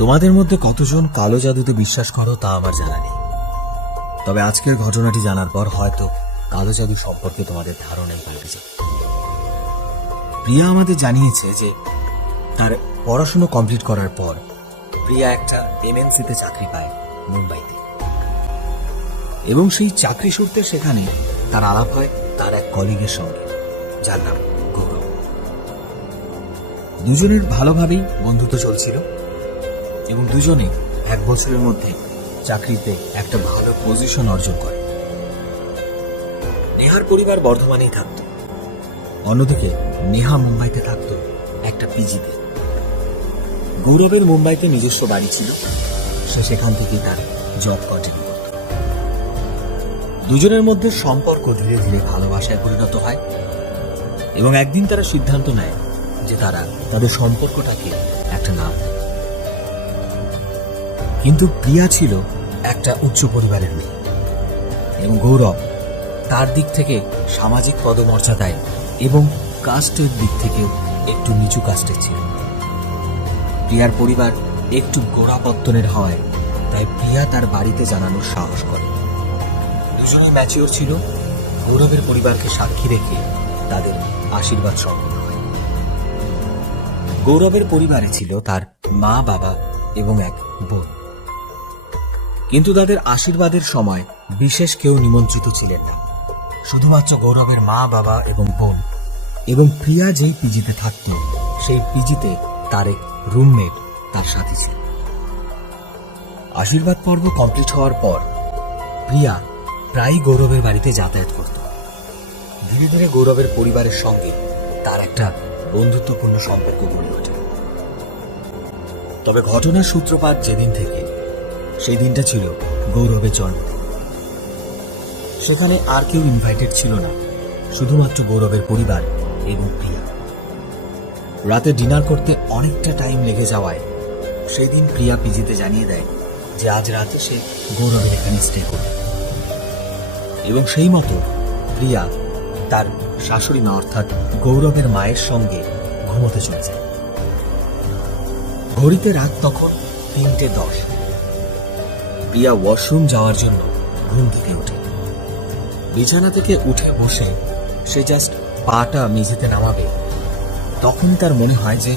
তোমাদের মধ্যে কতজন কালো জাদুতে বিশ্বাস করো তা আমার জানা নেই, তবে আজকের ঘটনাটি জানার পর হয়তো কালো জাদু সম্পর্কে তোমাদের ধারণাই পাল্টে যাবে। প্রিয়া আমাদের জানিয়েছে যে তার পড়াশোনা কমপ্লিট করার পর প্রিয়া একটা এমএনসিতে চাকরি পায় মুম্বাইতে, এবং সেই চাকরি সূত্রে সেখানে তার আলাপ হয় তার এক কলিগের সঙ্গে, যার নাম গৌরব। দুজনের ভালোভাবেই বন্ধুত্ব চলছিল এবং দুজনে 1 বছরের মধ্যে চাকরিতে একটা ভালো পজিশন অর্জন করে। নেহার পরিবার বর্ধমানেই থাকত, অন্যদিকে নেহা মুম্বাইতে থাকত একটা পিজিতে। গৌরবের মুম্বাইতে নিজস্ব বাড়ি ছিল, সে সেখান থেকেই তার জব কন্টিনিউ করত। দুজনের মধ্যে সম্পর্ক ধীরে ধীরে ভালোবাসায় পরিণত হয় এবং একদিন তারা সিদ্ধান্ত নেয় যে তারা তাদের সম্পর্কটাকে একটা নাম দেয়। কিন্তু প্রিয়া ছিল একটা উচ্চ পরিবারের মেয়ে এবং গৌরব তার দিক থেকে সামাজিক পদমর্যাদায় এবং কাস্টের দিক থেকেও একটু নিচু কাস্টের ছিল। প্রিয়ার পরিবার একটু গোড়াপত্তনের হয়, তাই প্রিয়া তার বাড়িতে জানানোর সাহস করে। দুজনেই ম্যাচিওর ছিল, গৌরবের পরিবারকে সাক্ষী রেখে তাদের আশীর্বাদ সম্পন্ন হয়। গৌরবের পরিবারে ছিল তার মা, বাবা এবং এক বোন, কিন্তু তাদের আশীর্বাদের সময় বিশেষ কেউ নিমন্ত্রিত ছিলেন না, শুধুমাত্র গৌরবের মা, বাবা এবং বোন। এবং প্রিয়া যেই পিজিতে থাকত সেই পিজিতে তার এক রুমমেট তার সাথে ছিল। আশীর্বাদ পর্ব কমপ্লিট হওয়ার পর প্রিয়া প্রায়ই গৌরবের বাড়িতে যাতায়াত করত। ধীরে ধীরে গৌরবের পরিবারের সঙ্গে তার একটা বন্ধুত্বপূর্ণ সম্পর্ক গড়ে ওঠে। তবে ঘটনার সূত্রপাত যেদিন থেকে, সেই দিনটা ছিল গৌরবের জন্মদিন। সেখানে আর কেউ ইনভাইটেড ছিল না, শুধুমাত্র গৌরবের পরিবার এবং প্রিয়া। রাতে ডিনার করতে অনেকটা টাইম লেগে যাওয়ায় সেই দিন প্রিয়া পিজিতে জানিয়ে দেয় যে আজ রাতে সে গৌরবের এখানে স্টে করবে, এবং সেই মতো প্রিয়া তার শাশুড়ি মা অর্থাৎ গৌরবের মায়ের সঙ্গে ঘুমোতে চলে যায়। ঘড়িতে রাত তখন 3:10। প্রিয়া ওয়াশরুম যাওয়ার জন্য ঘুম থেকে ওঠে। বিছানা থেকে উঠে বসে সে জাস্ট পাটা মেঝেতে নামাবে, তখনই তার মনে হয় যে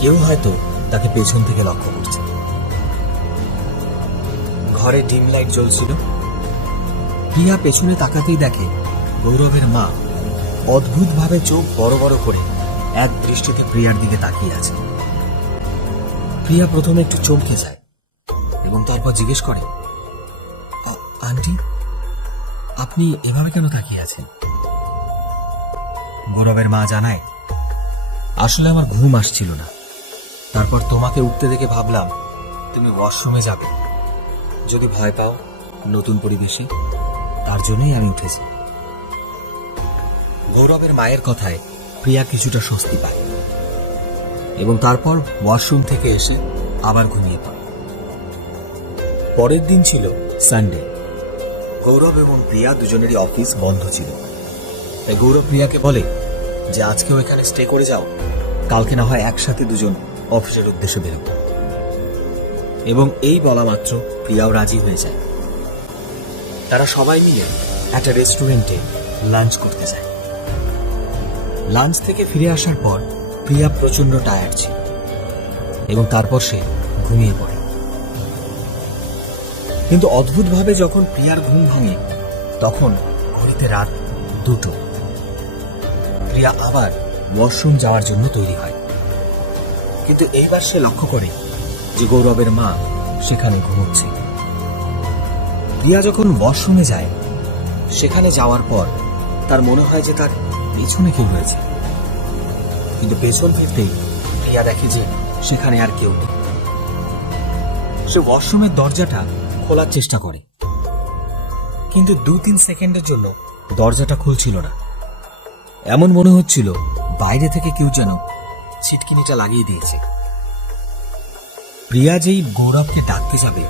কেউ হয়তো তাকে পেছন থেকে লক্ষ্য করছে। ঘরে ডিম লাইট জ্বলছিল। প্রিয়া পেছনে তাকাতেই দেখে গৌরবের মা অদ্ভুতভাবে চোখ বড় বড় করে এক দৃষ্টিতে প্রিয়ার দিকে তাকিয়ে আছে। প্রিয়া প্রথমে একটু চমকে যায় এবং তারপর জিজ্ঞেস করে, আন্টি, আপনি এভাবে কেন তাকিয়ে আছেন? গৌরবের মা জানায়, আসলে আমার ঘুম আসছিল না, তারপর তোমাকে উঠতে দেখে ভাবলাম তুমি ওয়াশরুমে যাবে, যদি ভয় পাও নতুন পরিবেশে, তার জন্যই আমি উঠেছি। গৌরবের মায়ের কথায় প্রিয়া কিছুটা স্বস্তি পায় এবং তারপর ওয়াশরুম থেকে এসে আবার ঘুমিয়ে পড়ে। পরের দিন ছিল সানডে। গৌরব এবং প্রিয়া দুজনেরই অফিস বন্ধ ছিল, তাই গৌরব প্রিয়াকে বলে যে আজকেও এখানে স্টে করে যাও, কালকে না হয় একসাথে দুজন অফিসের উদ্দেশ্যে বেরোব। এবং এই বলা মাত্র প্রিয়াও রাজি হয়ে যায়। তারা সবাই মিলে একটা রেস্টুরেন্টে লাঞ্চ করতে যায়। লাঞ্চ থেকে ফিরে আসার পর প্রিয়া প্রচন্ড টায়ার্ড ছিল এবং তারপর সে ঘুমিয়ে পড়ে। কিন্তু অদ্ভুতভাবে যখন প্রিয়ার ঘুম ভাঙে তখন ঘড়িতে রাত 2টো। প্রিয়া আবার ওয়াশরুম যাওয়ার জন্য তৈরি হয়, কিন্তু এইবার সে লক্ষ্য করে যে গৌরবের মা সেখানে ঘুমোচ্ছে। প্রিয়া যখন ওয়াশরুমে যায়, সেখানে যাওয়ার পর তার মনে হয় যে তার পেছনে কেউ রয়েছে, কিন্তু পেছন ফিরতেই প্রিয়া দেখে যে সেখানে আর কেউ নেই। সে ওয়াশরুমের দরজাটা খোলার চেষ্টা করে, কিন্তু 2-3 সেকেন্ডের জন্য দরজাটা খুলছিল না। এমন মনে হচ্ছিল বাইরে থেকে কেউ যেন ছিটকিনিটা লাগিয়ে দিয়েছে। প্রিয়া যেই গৌরবকে ডাকতে যাবে,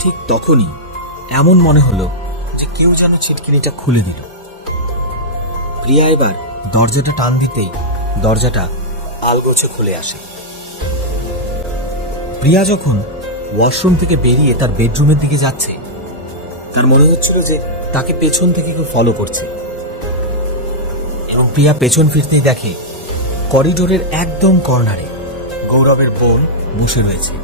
ঠিক তখনই এমন মনে হলো যে কেউ যেন ছিটকিনিটা খুলে দিল। প্রিয়া এবার দরজাটা টান দিতেই দরজাটা আলগোছে খুলে আসে। প্রিয়া যখন ওয়াশরুম থেকে বেরিয়ে তার বেডরুমের দিকে যাচ্ছে, তার মনে হচ্ছিল যে তাকে পেছন থেকে কেউ ফলো করছে। এবং প্রিয়া পেছন ফিরতেই দেখে করিডোরের একদম কর্নারে গৌরবের বোন বসে রয়েছে।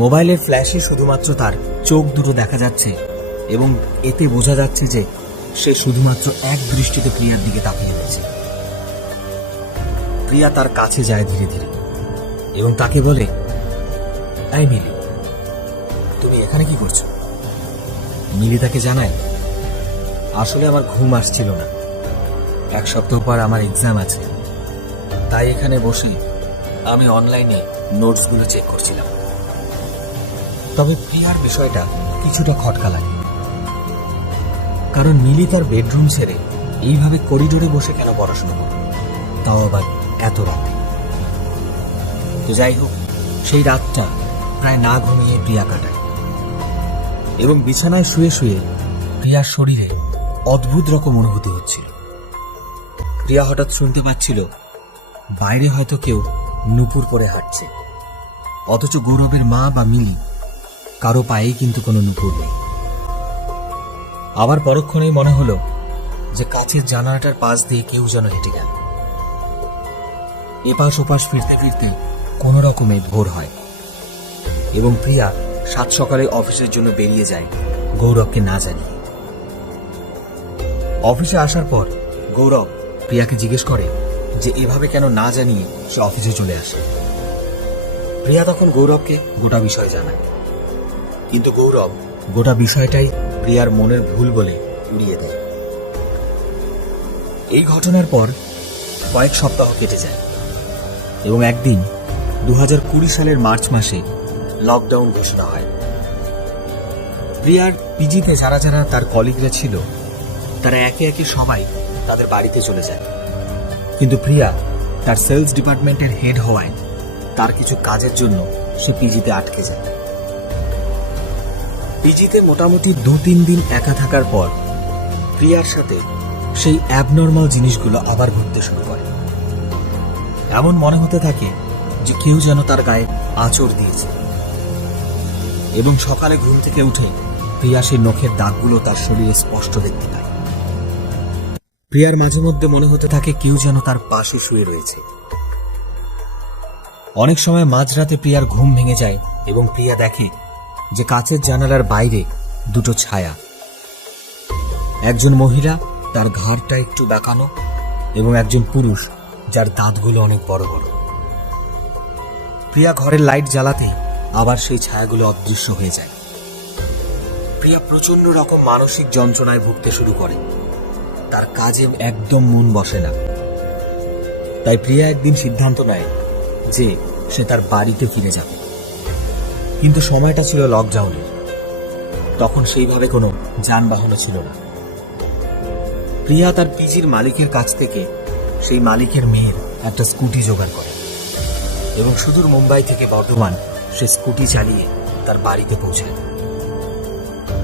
মোবাইলের ফ্ল্যাশে শুধুমাত্র তার চোখ দুটো দেখা যাচ্ছে এবং এতে বোঝা যাচ্ছে যে সে শুধুমাত্র এক দৃষ্টিতে প্রিয়ার দিকে তাকিয়ে রয়েছে। প্রিয়া তার কাছে যায় ধীরে ধীরে এবং তাকে বলে, এই মিলি, তুমি এখানে কি করছো? মিলি তাকে জানায়, আসলে আমার ঘুম আসছিল না, 1 সপ্তাহ পর আমার এক্সাম আছে, তাই এখানে বসে আমি অনলাইনে নোটসগুলো চেক করছিলাম। তবে প্রিয়ার বিষয়টা কিছুটা খটকা লাগে, কারণ মিলি তার বেডরুম ছেড়ে এইভাবে করিডোরে বসে কেন পড়াশোনা করবে, তাও আবার এত রাতে। তো যাই হোক, সেই রাতটা প্রায় না ঘুমিয়ে প্রিয়া কাটায় এবং বিছানায় শুয়ে শুয়ে প্রিয়ার শরীরে অদ্ভুত রকম অনুভূতি হচ্ছিল। প্রিয়া হঠাৎ শুনতে পাচ্ছিল বাইরে হয়তো কেউ নুপুর পরে হাঁটছে, অথচ গৌরবের মা বা মিলি কারো পায়েই কিন্তু কোনো নুপুর নেই। আবার পরক্ষণেই মনে হলো যে কাছের জানালাটার পাশ দিয়ে কেউ যেন হেঁটে গেল। এপাশ ওপাশ ফিরতে ফিরতে কোনো রকমে ভোর হয় এবং প্রিয়া 7 সকালে অফিসের জন্য বেরিয়ে যায় গৌরবকে না জানিয়ে। অফিসে আসার পর গৌরব প্রিয়াকে জিজ্ঞেস করে যে এভাবে কেন না জানিয়ে সে অফিসে চলে আসে। প্রিয়া তখন গৌরবকে গোটা বিষয় জানায়, কিন্তু গৌরব গোটা বিষয়টাই প্রিয়ার মনের ভুল বলে উড়িয়ে দেয়। এই ঘটনার পর কয়েক সপ্তাহ কেটে যায় এবং একদিন 2020 সালের মার্চ মাসে লকডাউন ঘোষণা হয়। প্রিয়ার পিজিতে যারা যারা তার কলিগরা ছিল তারা একে একে সবাই তাদের বাড়িতে চলে যায়, কিন্তু প্রিয়া তার সেলস ডিপার্টমেন্টের হেড হওয়ায় তার কিছু কাজের জন্য সে পিজিতে আটকে যায়। পিজিতে মোটামুটি 2-3 দিন একা থাকার পর প্রিয়ার সাথে সেই অ্যাবনর্মাল জিনিসগুলো আবার ঘটতে শুরু করে। এমন মনে হতে থাকে যে কেউ যেন তার গায়ে আঁচড় দিয়েছে এবং সকালে ঘুম থেকে উঠে প্রিয়া সেই নখের দাগগুলো তার শরীরে স্পষ্ট দেখতে পায়। প্রিয়ার মাঝে মধ্যে মনে হতে থাকে কেউ যেন তার পাশে শুয়ে রয়েছে। অনেক সময় মাঝরাতে প্রিয়ার ঘুম ভেঙে যায় এবং প্রিয়া দেখে যে কাচের জানালার বাইরে দুটো ছায়া, একজন মহিলা তার ঘাড়টা একটু বাঁকানো এবং একজন পুরুষ যার দাঁতগুলো অনেক বড় বড়। প্রিয়া ঘরের লাইট জ্বালাতেই আবার সেই ছায়াগুলো অদৃশ্য হয়ে যায়। প্রিয়া প্রচন্ড রকম মানসিক যন্ত্রণায় ভুগতে শুরু করে, তার কাজে একদম মন বসে না। তাই প্রিয়া একদিন সিদ্ধান্ত নেয় যে সে তার বাড়িতে ফিরে যাবে, কিন্তু সময়টা ছিল লকডাউনের, তখন সেইভাবে কোনো যানবাহনও ছিল না। প্রিয়া তার পিজির মালিকের কাছ থেকে সেই মালিকের মেয়ের একটা স্কুটি জোগাড় করে এবং সুদূর মুম্বাই থেকে বর্ধমান সে স্কুটি চালিয়ে তার বাড়িতে পৌঁছায়।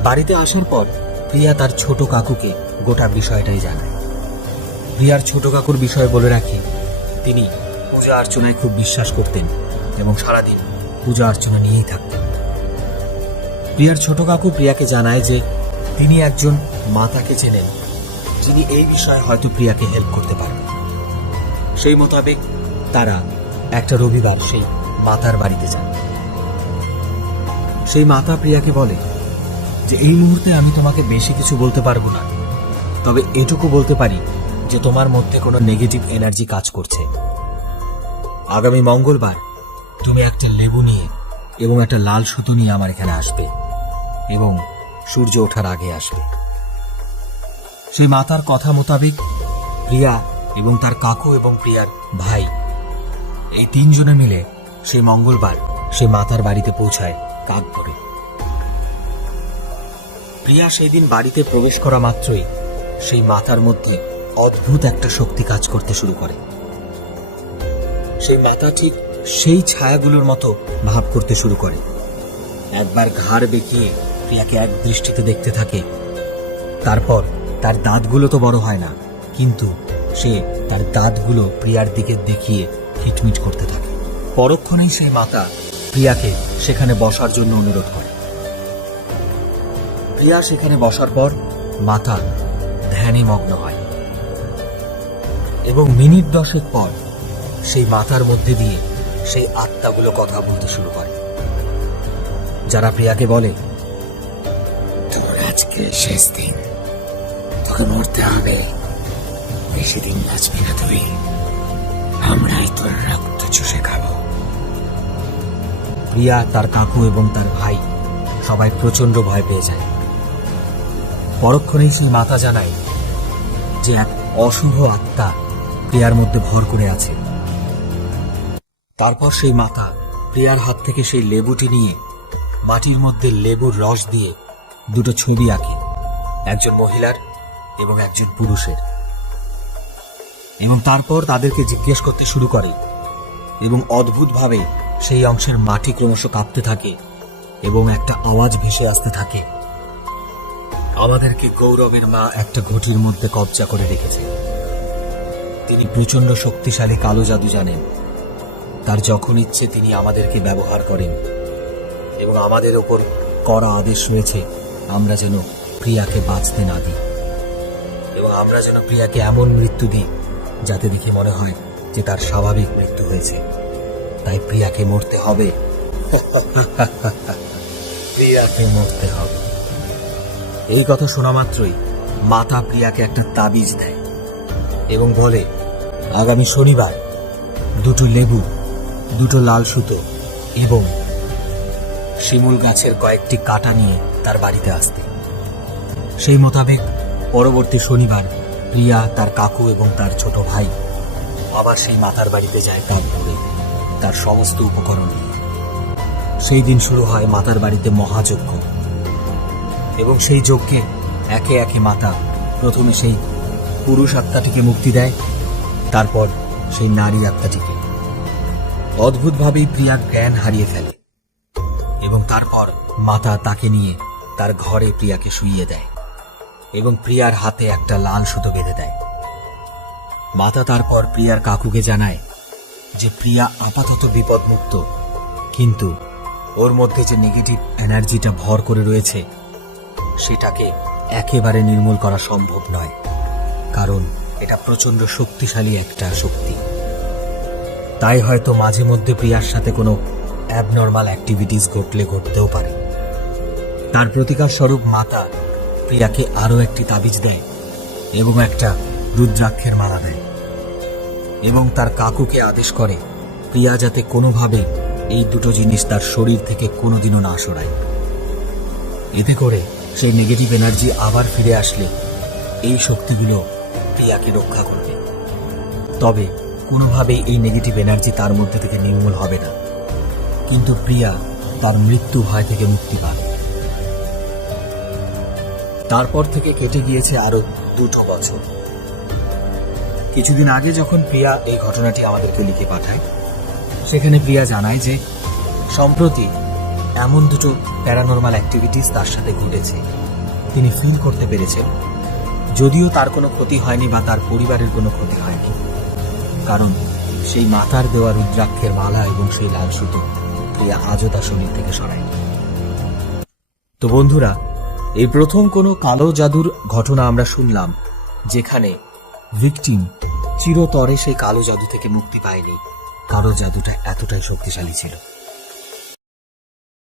বাড়িতে আসার পর প্রিয়া তার ছোট কাকুকে গোটা বিষয়টাই জানায়। প্রিয়ার ছোট কাকুর বিষয়ে বলে রাখি, তিনি পূজা অর্চনায় খুব বিশ্বাস করতেন এবং সারাদিন পূজা অর্চনা নিয়েই থাকতেন। প্রিয়ার ছোট কাকু প্রিয়াকে জানায় যে তিনি একজন মাতাকে চেনেন যিনি এই বিষয়ে হয়তো প্রিয়াকে হেল্প করতে পারবেন। সেই মোতাবেক তারা একটা রবিবার সেই মাতার বাড়িতে যান। সেই মাতা প্রিয়াকে বলে যে এই মুহূর্তে আমি তোমাকে বেশি কিছু বলতে পারবো না, তবে এটুকু বলতে পারি যে তোমার মধ্যে কোনো নেগেটিভ এনার্জি কাজ করছে। আগামী মঙ্গলবার তুমি একটা লেবু নিয়ে এবং একটা লাল সুতো নিয়ে আমার এখানে আসবে এবং সূর্য ওঠার আগে আসবে। সেই মাতার কথা মোতাবেক প্রিয়া এবং তার কাকু এবং প্রিয়ার ভাই এই 3 জনে মিলে সেই মঙ্গলবার সেই মাতার বাড়িতে পৌঁছায় কাক ভরে। প্রিয়া সেই দিন বাড়িতে প্রবেশ করা মাত্রই সেই মাতার মধ্যে অদ্ভুত একটা শক্তি কাজ করতে শুরু করে। সেই মাতা ঠিক সেই ছায়াগুলোর মতো ভাব করতে শুরু করে। একবার ঘাড় বেঁকিয়ে প্রিয়াকে এক দৃষ্টিতে দেখতে থাকে, তারপর তার দাঁতগুলো তো বড় হয় না, কিন্তু সে তার দাঁতগুলো প্রিয়ার দিকে দেখিয়ে হিটমিট করতে থাকে। পরক্ষণেই সেই মাতা প্রিয়াকে সেখানে বসার জন্য অনুরোধ করে। প্রিয়া সেখানে বসার পর মাতা ধ্যানে মগ্ন হয় এবং মিনিট 10 পর সেই মাথার মধ্যে দিয়ে সেই আত্মাগুলো কথা বলতে শুরু করে, যারা প্রিয়াকে বলে, তোর আজকে শেষ দিন, তোকে মরতে হবে, বেশি দিন বাঁচবি না তুই, আমরাই তোর রক্ত চুষে খাবো। প্রিয়া, তার কাকু এবং তার ভাই সবাই প্রচন্ড ভয় পেয়ে যায়। পরক্ষণেই সেই মাতা জানায় যে এক অশুভ আত্মা প্রিয়ার মধ্যে ভর করে আছে। তারপর সেই মাতা প্রিয়ার হাত থেকে সেই লেবুটি নিয়ে মাটির মধ্যে লেবুর রস দিয়ে দুটো ছবি আঁকে, একজন মহিলার এবং একজন পুরুষের, এবং তারপর তাদেরকে জিজ্ঞেস করতে শুরু করে এবং অদ্ভুতভাবে সেই অংশের মাটি ক্রমশ কাঁপতে থাকে এবং একটা আওয়াজ ভেসে আসতে থাকে, আমাদেরকে গৌরবের মা একটা ঘটির মধ্যে কবজা করে রেখেছে। তিনি প্রচন্ড শক্তিশালী কালো জাদু জানেন। তার যখন ইচ্ছে তিনি আমাদেরকে ব্যবহার করেন এবং আমাদের ওপর কড়া আদেশ রয়েছে আমরা যেন প্রিয়াকে বাঁচতে না দিই এবং আমরা যেন প্রিয়াকে এমন মৃত্যু দিই যাতে দেখে মনে হয় যে তার স্বাভাবিক মৃত্যু হয়েছে। তাই প্রিয়াকে মরতে হবে। প্রিয়াকে মরতে হবে। এই কথা শোনা মাত্রই মাতা প্রিয়াকে একটা তাবিজ দেয় এবং বলে আগামী শনিবার দুটো লেবু, দুটো লাল সুতো এবং শিমুল গাছের কয়েকটি কাঁটা নিয়ে তার বাড়িতে আসতে। সেই মোতাবেক পরবর্তী শনিবার প্রিয়া, তার কাকু এবং তার ছোট ভাই আবার সেই মাতার বাড়িতে যায় কাজ করে তার সমস্ত উপকরণ নিয়ে। সেই দিন শুরু হয় মাতার বাড়িতে মহাযজ্ঞ এবং সেই যজ্ঞে একে একে মাতা প্রথমে সেই পুরুষ আত্মাটিকে মুক্তি দেয়, তারপর সেই নারী আত্মাটিকে। অদ্ভুতভাবেই প্রিয়ার জ্ঞান হারিয়ে ফেলে এবং তারপর মাতা তাকে নিয়ে তার ঘরে প্রিয়াকে শুইয়ে দেয় এবং প্রিয়ার হাতে একটা লাল সুতো বেঁধে দেয়। মাতা তারপর প্রিয়ার কাকুকে জানায় যে প্রিয়া আপাতত বিপদমুক্ত, কিন্তু ওর মধ্যে যে নেগেটিভ এনার্জিটা ভর করে রয়েছে সেটাকে একেবারে নির্মূল করা সম্ভব নয়, কারণ এটা প্রচন্ড শক্তিশালী একটা শক্তি। তাই হয়তো মাঝে মধ্যে প্রিয়ার সাথে কোনো অ্যাবনর্মাল অ্যাক্টিভিটিস ঘটতেও পারে। তার প্রতিকার স্বরূপ মাতা প্রিয়াকে আরো একটি তাবিজ দেয় এবং একটা রুদ্রাক্ষের মালা দেয় এবং তার কাকুকে আদেশ করে প্রিয়া যাতে কোনোভাবে এই দুটো জিনিস তার শরীর থেকে কোনোদিনও না সরায়। এতে করে সেই নেগেটিভ এনার্জি আবার ফিরে আসলে এই শক্তিগুলো প্রিয়াকে রক্ষা করবে, তবে কোনোভাবেই এই নেগেটিভ এনার্জি তার মধ্যে থেকে নির্মূল হবে না, কিন্তু প্রিয়া তার মৃত্যু ভয় থেকে মুক্তি পাবে। তারপর থেকে কেটে গিয়েছে আরো 2 বছর। কিছুদিন আগে যখন প্রিয়া এই ঘটনাটি আমাদেরকে লিখে পাঠায়, সেখানে প্রিয়া জানায় যে সম্প্রতি এমন 2 প্যারানর্মাল অ্যাক্টিভিটিস তার সাথে ঘটেছে। তিনি ফিল করতে পেরেছেন, যদিও তার কোনো ক্ষতি হয়নি বা তার পরিবারের কোনো ক্ষতি হয়নি, কারণ সেই মাতার দেওয়া রুদ্রাক্ষের মালা এবং সেই লাল সুতো প্রিয়া আজও তার শরীর থেকে সরায়নি। তো বন্ধুরা, এই প্রথম কোনো কালো জাদুর ঘটনা আমরা শুনলাম যেখানে ভিকটিম চিরতরে সেই কালো জাদু থেকে মুক্তি পায়নি, কালো জাদুটা এতটাই শক্তিশালী ছিল।